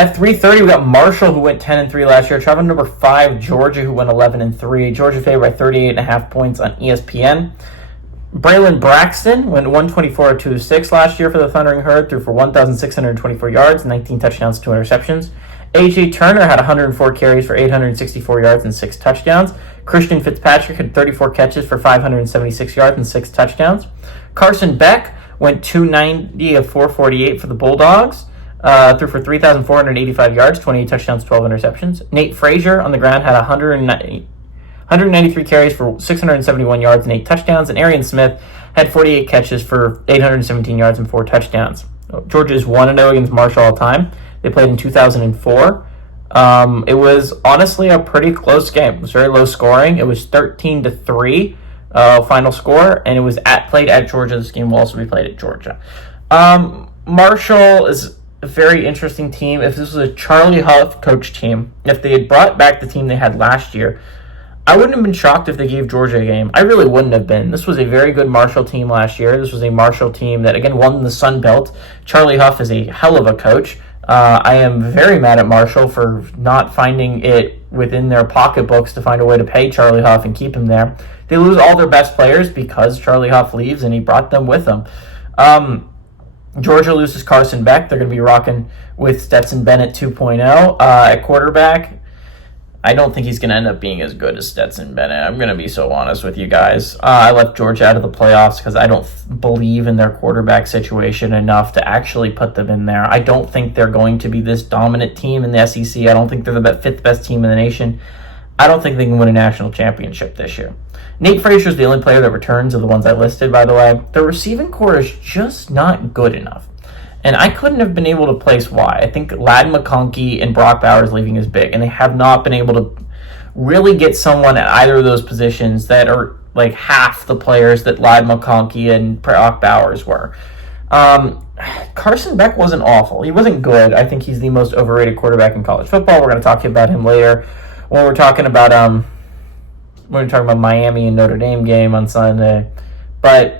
At 3:30, we got Marshall, who went 10-3 last year. Traveling number 5, Georgia, who went 11-3. Georgia favored by 38.5 points on ESPN. Braylon Braxton went 124-206 last year for the Thundering Herd, threw for 1,624 yards, 19 touchdowns, 2 interceptions. A.J. Turner had 104 carries for 864 yards and 6 touchdowns. Christian Fitzpatrick had 34 catches for 576 yards and 6 touchdowns. Carson Beck went 290 of 448 for the Bulldogs. Threw for 3,485 yards, 28 touchdowns, 12 interceptions. Nate Frazier on the ground had 193 carries for 671 yards and 8 touchdowns. And Arian Smith had 48 catches for 817 yards and 4 touchdowns. Georgia is 1-0 against Marshall all time. They played in 2004. It was honestly a pretty close game. It was very low scoring. It was 13-3 final score, and it was played at Georgia. This game will also be played at Georgia. Marshall is a very interesting team. If this was a Charlie Huff coach team, if they had brought back the team they had last year, I wouldn't have been shocked if they gave Georgia a game. I really wouldn't have been. This was a very good Marshall team last year. This was a Marshall team that, again, won the Sun Belt. Charlie Huff is a hell of a coach. I am very mad at Marshall for not finding it within their pocketbooks to find a way to pay Charlie Huff and keep him there. They lose all their best players because Charlie Huff leaves and he brought them with him. Georgia loses Carson Beck. They're going to be rocking with Stetson Bennett 2.0 at quarterback. I don't think he's going to end up being as good as Stetson Bennett. I'm going to be so honest with you guys. I left Georgia out of the playoffs because I don't believe in their quarterback situation enough to actually put them in there. I don't think they're going to be this dominant team in the SEC. I don't think they're the fifth best team in the nation. I don't think they can win a national championship this year. Nate Frazier is the only player that returns of the ones I listed, by the way. The receiving core is just not good enough. And I couldn't have been able to place why. I think Ladd McConkey and Brock Bowers leaving is big, and they have not been able to really get someone at either of those positions that are like half the players that Ladd McConkey and Brock Bowers were. Carson Beck wasn't awful. He wasn't good. I think he's the most overrated quarterback in college football. We're going to talk about him later when we're talking about Miami and Notre Dame game on Sunday. But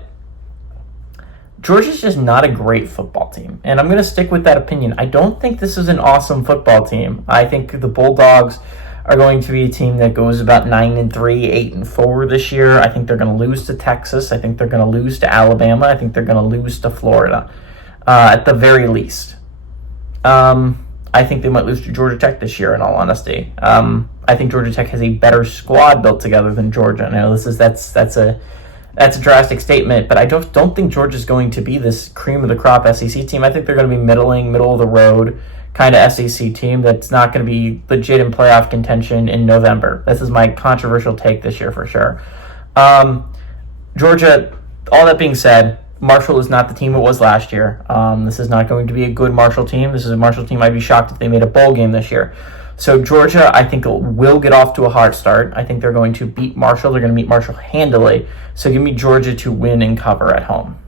Georgia's just not a great football team, and I'm going to stick with that opinion. I don't think this is an awesome football team. I think the Bulldogs are going to be a team that goes about 9-3, 8-4 this year. I think they're going to lose to Texas. I think they're going to lose to Alabama. I think they're going to lose to Florida, at the very least. I think they might lose to Georgia Tech this year, in all honesty. I think Georgia Tech has a better squad built together than Georgia. I know that's a drastic statement, but I don't think Georgia's going to be this cream of the crop SEC team. I think they're going to be middle of the road kind of SEC team that's not going to be legit in playoff contention in November. This is my controversial take this year for sure. Georgia, all that being said, Marshall is not the team it was last year. This is not going to be a good Marshall team. This is a Marshall team I'd be shocked if they made a bowl game this year. So Georgia, I think, will get off to a hard start. I think they're going to beat Marshall. They're going to beat Marshall handily. So give me Georgia to win and cover at home.